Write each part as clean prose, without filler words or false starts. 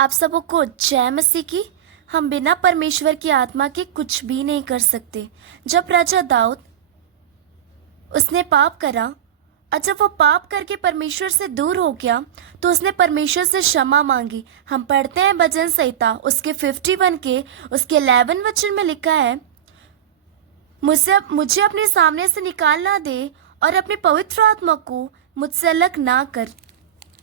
आप सबको जय मसीह की। हम बिना परमेश्वर की आत्मा के कुछ भी नहीं कर सकते। जब राजा दाऊद उसने पाप करा और जब वो पाप करके परमेश्वर से दूर हो गया तो उसने परमेश्वर से क्षमा मांगी। हम पढ़ते हैं भजन संहिता उसके 51 के उसके 11 वचन में लिखा है, मुझे मुझे अपने सामने से निकाल ना दे और अपने पवित्र आत्मा को मुझसे अलग ना कर।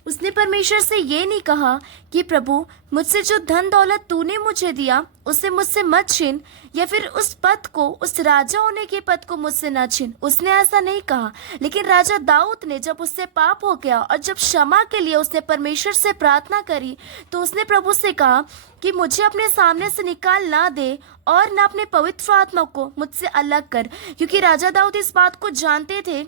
उसने परमेश्वर से ये नहीं कहा कि प्रभु मुझसे जो धन दौलत तूने मुझे दिया उसे मुझसे मत छीन, या फिर उस पद को, उस राजा होने के पद को मुझसे न छीन। उसने ऐसा नहीं कहा। लेकिन राजा दाऊद ने जब उससे पाप हो गया और जब क्षमा के लिए उसने परमेश्वर से प्रार्थना करी तो उसने प्रभु से कहा कि मुझे अपने सामने से निकाल ना दे और न अपने पवित्र आत्मा को मुझसे अलग कर। क्योंकि राजा दाऊद इस बात को जानते थे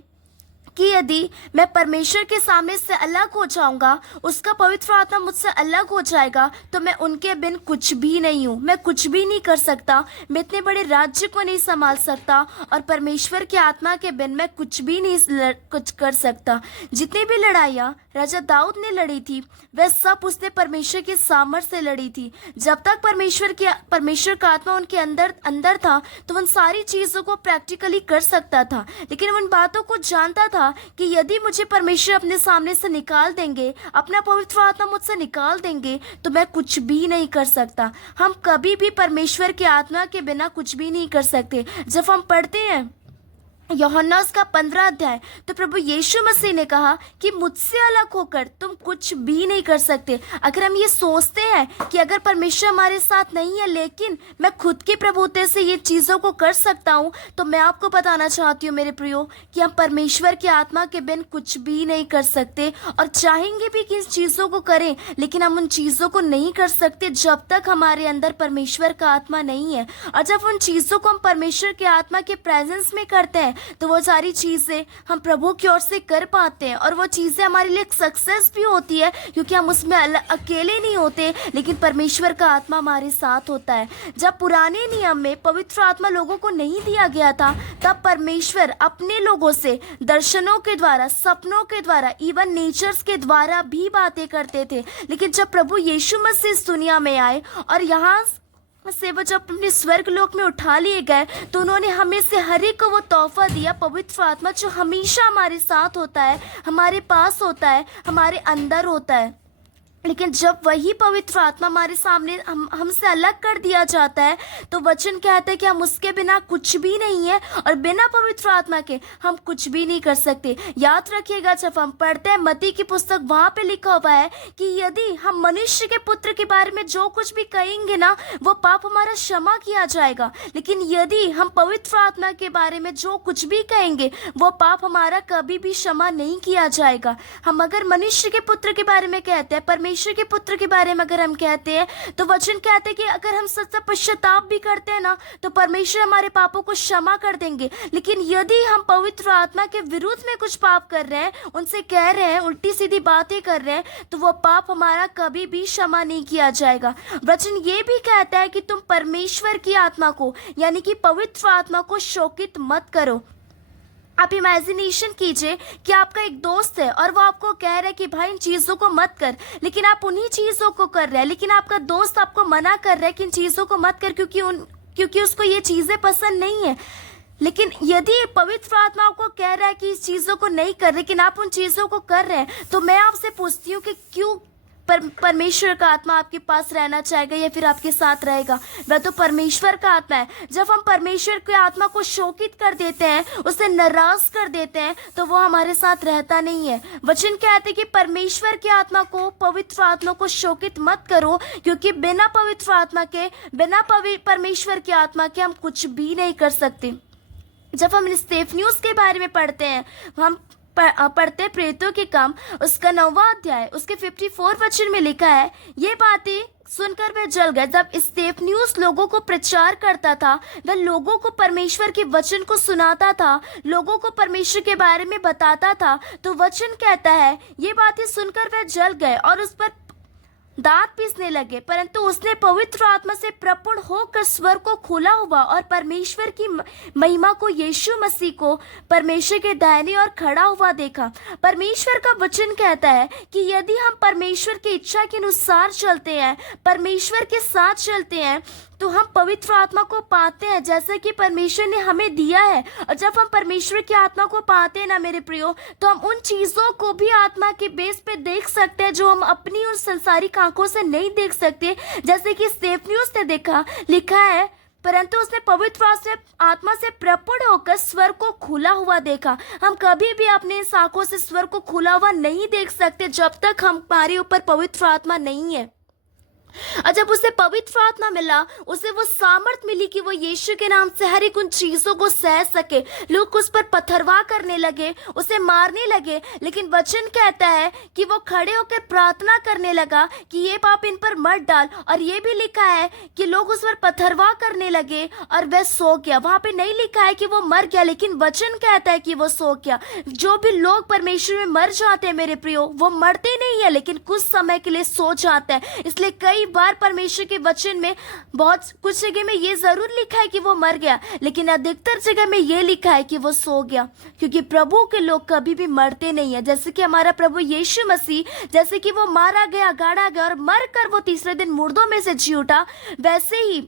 कि यदि मैं परमेश्वर के सामने से अलग हो जाऊंगा, उसका पवित्र आत्मा मुझसे अलग हो जाएगा, तो मैं उनके बिन कुछ भी नहीं हूँ। मैं कुछ भी नहीं कर सकता। मैं इतने बड़े राज्य को नहीं संभाल सकता और परमेश्वर की आत्मा के बिन मैं कुछ भी नहीं कुछ कर सकता। जितनी भी लड़ाइयाँ राजा दाऊद ने लड़ी थी वह सब उसने परमेश्वर के सामर्थ्य से लड़ी थी। जब तक परमेश्वर का आत्मा उनके अंदर था तो उन सारी चीज़ों को प्रैक्टिकली कर सकता था। लेकिन उन बातों को जानता था कि यदि मुझे परमेश्वर अपने सामने से निकाल देंगे, अपना पवित्र आत्मा मुझसे निकाल देंगे, तो मैं कुछ भी नहीं कर सकता। हम कभी भी परमेश्वर के आत्मा के बिना कुछ भी नहीं कर सकते। जब हम पढ़ते हैं यूहन्ना का 15 अध्याय, तो प्रभु यीशु मसीह ने कहा कि मुझसे अलग होकर तुम कुछ भी नहीं कर सकते। अगर हम ये सोचते हैं कि अगर परमेश्वर हमारे साथ नहीं है लेकिन मैं खुद के प्रभुत्व से ये चीज़ों को कर सकता हूँ, तो मैं आपको बताना चाहती हूँ मेरे प्रियो कि हम परमेश्वर की आत्मा के बिन कुछ भी नहीं कर सकते। और चाहेंगे भी कि इन चीज़ों को करें, लेकिन हम उन चीज़ों को नहीं कर सकते जब तक हमारे अंदर परमेश्वर का आत्मा नहीं है। और जब उन चीज़ों को हम परमेश्वर के आत्मा के प्रेजेंस में करते हैं तो वो सारी चीज़ें हम प्रभु की ओर से कर पाते हैं और वो चीज़ें हमारे लिए सक्सेस भी होती है, क्योंकि हम उसमें अकेले नहीं होते, लेकिन परमेश्वर का आत्मा हमारे साथ होता है। जब पुराने नियम में पवित्र आत्मा लोगों को नहीं दिया गया था, तब परमेश्वर अपने लोगों से दर्शनों के द्वारा, सपनों के द्वारा, इवन नेचर्स के द्वारा भी बातें करते थे। लेकिन जब प्रभु यीशु मसीह इस दुनिया में आए और यहाँ से वो जब अपने स्वर्ग लोक में उठा लिए गए, तो उन्होंने हमें से हर एक को वो तोहफा दिया, पवित्र आत्मा, जो हमेशा हमारे साथ होता है, हमारे पास होता है, हमारे अंदर होता है। लेकिन जब वही पवित्र आत्मा हमारे सामने हमसे अलग कर दिया जाता है, तो वचन कहते हैं कि हम उसके बिना कुछ भी नहीं है और बिना पवित्र आत्मा के हम कुछ भी नहीं कर सकते। याद रखिएगा, जब हम पढ़ते हैं मत्ती की पुस्तक, वहाँ पे लिखा हुआ है कि यदि हम मनुष्य के पुत्र के बारे में जो कुछ भी कहेंगे ना, वो पाप हमारा क्षमा किया जाएगा। लेकिन यदि हम पवित्र आत्मा के बारे में जो कुछ भी कहेंगे, वो पाप हमारा कभी भी क्षमा नहीं किया जाएगा। हम अगर मनुष्य के पुत्र के बारे में कहते हैं, परमेश्वर के पुत्र के बारे में अगर हम कहते हैं, तो वचन कहते हैं कि अगर हम सच्चा पश्चाताप भी करते हैं ना, तो परमेश्वर हमारे पापों को क्षमा कर देंगे। लेकिन यदि हम पवित्र आत्मा के विरुद्ध में कुछ पाप कर रहे हैं, उनसे कह रहे हैं, उल्टी सीधी बातें कर रहे हैं, तो वो पाप हमारा कभी भी क्षमा नहीं किया जाएगा। वचन ये भी कहता है कि तुम परमेश्वर की आत्मा को, यानी कि पवित्र आत्मा को शोकित मत करो। आप इमेजिनेशन कीजिए कि आपका एक दोस्त है और वो आपको कह रहा है कि भाई इन चीज़ों को मत कर, लेकिन आप उन्हीं चीज़ों को कर रहे हैं। लेकिन आपका दोस्त आपको मना कर रहा है कि इन चीज़ों को मत कर, क्योंकि उसको ये चीज़ें पसंद नहीं है। लेकिन यदि पवित्र आत्मा आपको कह रहा है कि इस चीज़ों को नहीं कर, लेकिन आप उन चीज़ों को कर रहे हैं, तो मैं आपसे पूछती हूँ कि क्यों परमेश्वर का आत्मा आपके पास रहना चाहेगा या फिर आपके साथ रहेगा? वह तो परमेश्वर का आत्मा है। जब हम परमेश्वर के आत्मा को शोकित कर देते हैं, उसे नाराज कर देते हैं, तो वो हमारे साथ रहता नहीं है। वचन कहते हैं कि परमेश्वर की आत्मा को, पवित्र आत्मा को शोकित मत करो, क्योंकि बिना पवित्र आत्मा के, बिना परमेश्वर की आत्मा के हम कुछ भी नहीं कर सकते। जब हम स्तेफनुस के बारे में पढ़ते हैं, हम पढ़ते प्रेरितों के काम उसका 9वां अध्याय उसके 54 वचन में लिखा है, ये बातें सुनकर वे जल गए। जब स्तेफनुस लोगों को प्रचार करता था, वह लोगों को परमेश्वर के वचन को सुनाता था, लोगों को परमेश्वर के बारे में बताता था, तो वचन कहता है ये बातें सुनकर वे जल गए और उस पर दांत पीसने लगे, परंतु उसने पवित्र आत्मा से प्रपूर्ण होकर स्वर को खोला हुआ और परमेश्वर की महिमा को, यीशु मसीह को परमेश्वर के दाहिने और खड़ा हुआ देखा। परमेश्वर का वचन कहता है कि यदि हम परमेश्वर की इच्छा के अनुसार चलते हैं, परमेश्वर के साथ चलते हैं, तो हम पवित्र आत्मा को पाते हैं जैसा कि परमेश्वर ने हमें दिया है। और जब हम परमेश्वर की आत्मा को पाते हैं ना मेरे प्रियो, तो हम उन चीज़ों को भी आत्मा के बेस पे देख सकते हैं जो हम अपनी उन संसारिक आंखों से नहीं देख सकते। जैसे कि स्तेफनियुस ने देखा, लिखा है, परंतु उसने पवित्र आत्मा से प्रपूर्ण होकर स्वर को खुला हुआ देखा। हम कभी भी अपने इस आंखों से स्वर को खुला हुआ नहीं देख सकते जब तक हमारे ऊपर पवित्र आत्मा नहीं है। और जब उसे पवित्र आत्मा मिला, उसे वो सामर्थ मिली कि वो यीशु के नाम से हर एक उन चीजों को सह सके। लोग उस पर पथरवाह करने लगे, उसे मारने लगे, लेकिन वचन कहता है कि वो खड़े होकर प्रार्थना करने लगा कि ये पाप इन पर मत डाल। और ये भी लिखा है कि लोग उस पर पथरवाह करने लगे और वह सो गया। वहां पे नहीं लिखा है कि वो मर गया, लेकिन वचन कहता है कि वो सो गया। जो भी लोग परमेश्वर में मर जाते हैं मेरे प्रियो, वो मरते नहीं है, लेकिन कुछ समय के लिए सो जाते हैं। इसलिए कई बार परमेश्वर के वचन में बहुत कुछ जगह में ये जरूर लिखा है कि वो मर गया, लेकिन अधिकतर जगह में ये लिखा है कि वो सो गया, क्योंकि प्रभु के लोग कभी भी मरते नहीं है। जैसे कि हमारा प्रभु यीशु मसीह, जैसे कि वो मारा गया, गाड़ा गया और मर कर वो तीसरे दिन मुर्दों में से जी उठा, वैसे ही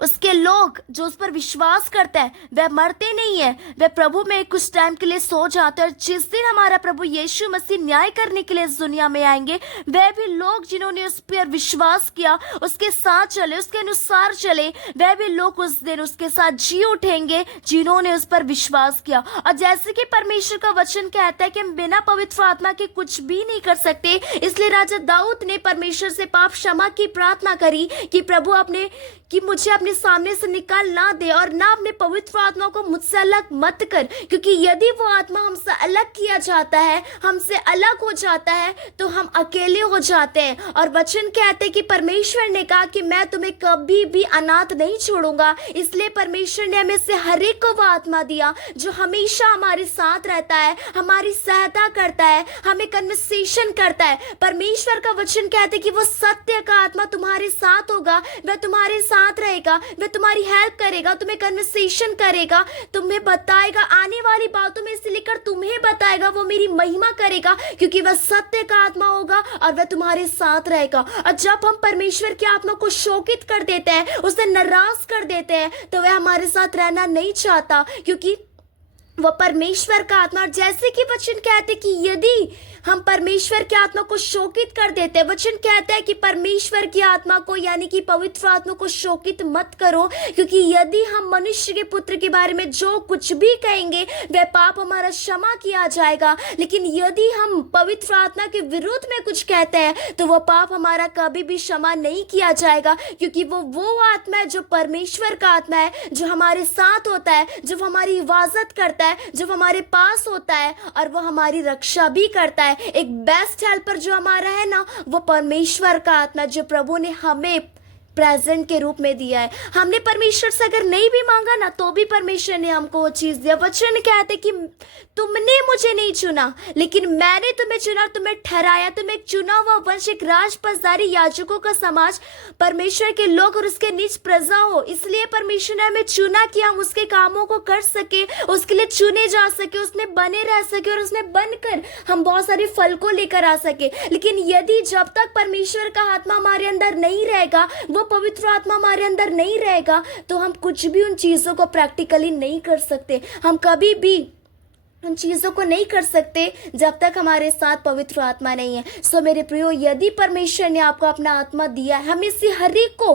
उसके लोग जो उस पर विश्वास करते हैं वह मरते नहीं है, वह प्रभु में कुछ टाइम के लिए सो जाते हैं। और जिस दिन हमारा प्रभु यीशु मसीह न्याय करने के लिए इस दुनिया में आएंगे, वह भी लोग जिन्होंने उस पर विश्वास किया, उसके साथ चले, उसके अनुसार चले, वह भी लोग उस दिन उसके साथ जी उठेंगे जिन्होंने उस पर विश्वास किया। और जैसे कि परमेश्वर का वचन कहता है कि हम बिना पवित्र आत्मा के कुछ भी नहीं कर सकते, इसलिए राजा दाऊद ने परमेश्वर से पाप क्षमा की प्रार्थना करी कि प्रभु मुझे अपने सामने से निकाल ना दे और ना अपने पवित्र आत्मा को मुझसे अलग मत कर, क्योंकि यदि वो आत्मा हमसे अलग किया जाता है, हमसे अलग हो जाता है, तो हम अकेले हो जाते हैं। और वचन कहते हैं कि परमेश्वर ने कहा कि मैं तुम्हें कभी भी अनाथ नहीं छोड़ूंगा। इसलिए परमेश्वर ने हमें से हर एक को वो आत्मा दिया जो हमेशा हमारे साथ रहता है, हमारी सहायता करता है, हमें कन्वर्सेशन करता है। परमेश्वर का वचन कहते हैं कि वो सत्य का आत्मा तुम्हारे साथ होगा, वह तुम्हारे साथ रहेगा, वह तुम्हारी हेल्प करेगा, तुम्हें कन्वर्सेशन करेगा, तुम्हें बताएगा आने वाली बातों में से लेकर तुम्हें बताएगा, वो मेरी महिमा करेगा, क्योंकि वह सत्य का आत्मा होगा और वह तुम्हारे साथ रहेगा। और जब हम परमेश्वर की आत्मा को शोकित कर देते हैं, उसे नाराज कर देते हैं, तो वह हमारे साथ रहना नहीं चाहता, क्योंकि वो परमेश्वर का आत्मा। और जैसे कि वचन कहते कि यदि हम परमेश्वर की आत्मा को शोकित कर देते हैं, वचन कहता है कि परमेश्वर की आत्मा को यानी कि पवित्र आत्मा को शोकित मत करो, क्योंकि यदि हम मनुष्य के पुत्र के बारे में जो कुछ भी कहेंगे वह पाप हमारा क्षमा किया जाएगा, लेकिन यदि हम पवित्र आत्मा के विरुद्ध में कुछ कहते हैं तो वह पाप हमारा कभी भी क्षमा नहीं किया जाएगा, क्योंकि वो आत्मा है जो परमेश्वर का आत्मा है, जो हमारे साथ होता है, जो हमारी हिफाजत करता है, जो हमारे पास होता है और वो हमारी रक्षा भी करता है। एक बेस्ट हेल्पर जो हमारा है ना, वो परमेश्वर का आत्मा, जो प्रभु ने हमें प्रेजेंट के रूप में दिया है। हमने परमेश्वर से अगर नहीं भी मांगा ना, तो भी परमेश्वर ने हमको वो चीज दिया। वचन कहते कि तुमने मुझे नहीं चुना, लेकिन मैंने तुम्हें चुना, तुम्हें ठहराया, तुम एक चुना हुआ वंश, एक राजपसदारी, याजकों का समाज, परमेश्वर के लोग और उसके निज प्रजा हो। इसलिए परमेश्वर ने हमें चुना कि हम उसके कामों को कर सके, उसके लिए चुने जा सके, उसमें बने रह सके और उसमें बनकर हम बहुत सारे फल को लेकर आ सके। लेकिन यदि जब तक परमेश्वर का आत्मा हमारे अंदर नहीं रहेगा, वो पवित्र आत्मा हमारे अंदर नहीं रहेगा, तो हम कुछ भी उन चीजों को प्रैक्टिकली नहीं कर सकते। हम कभी भी उन चीजों को नहीं कर सकते जब तक हमारे साथ पवित्र आत्मा नहीं है। सो मेरे प्रियो, यदि परमेश्वर ने आपको अपना आत्मा दिया है, हमें से हर एक को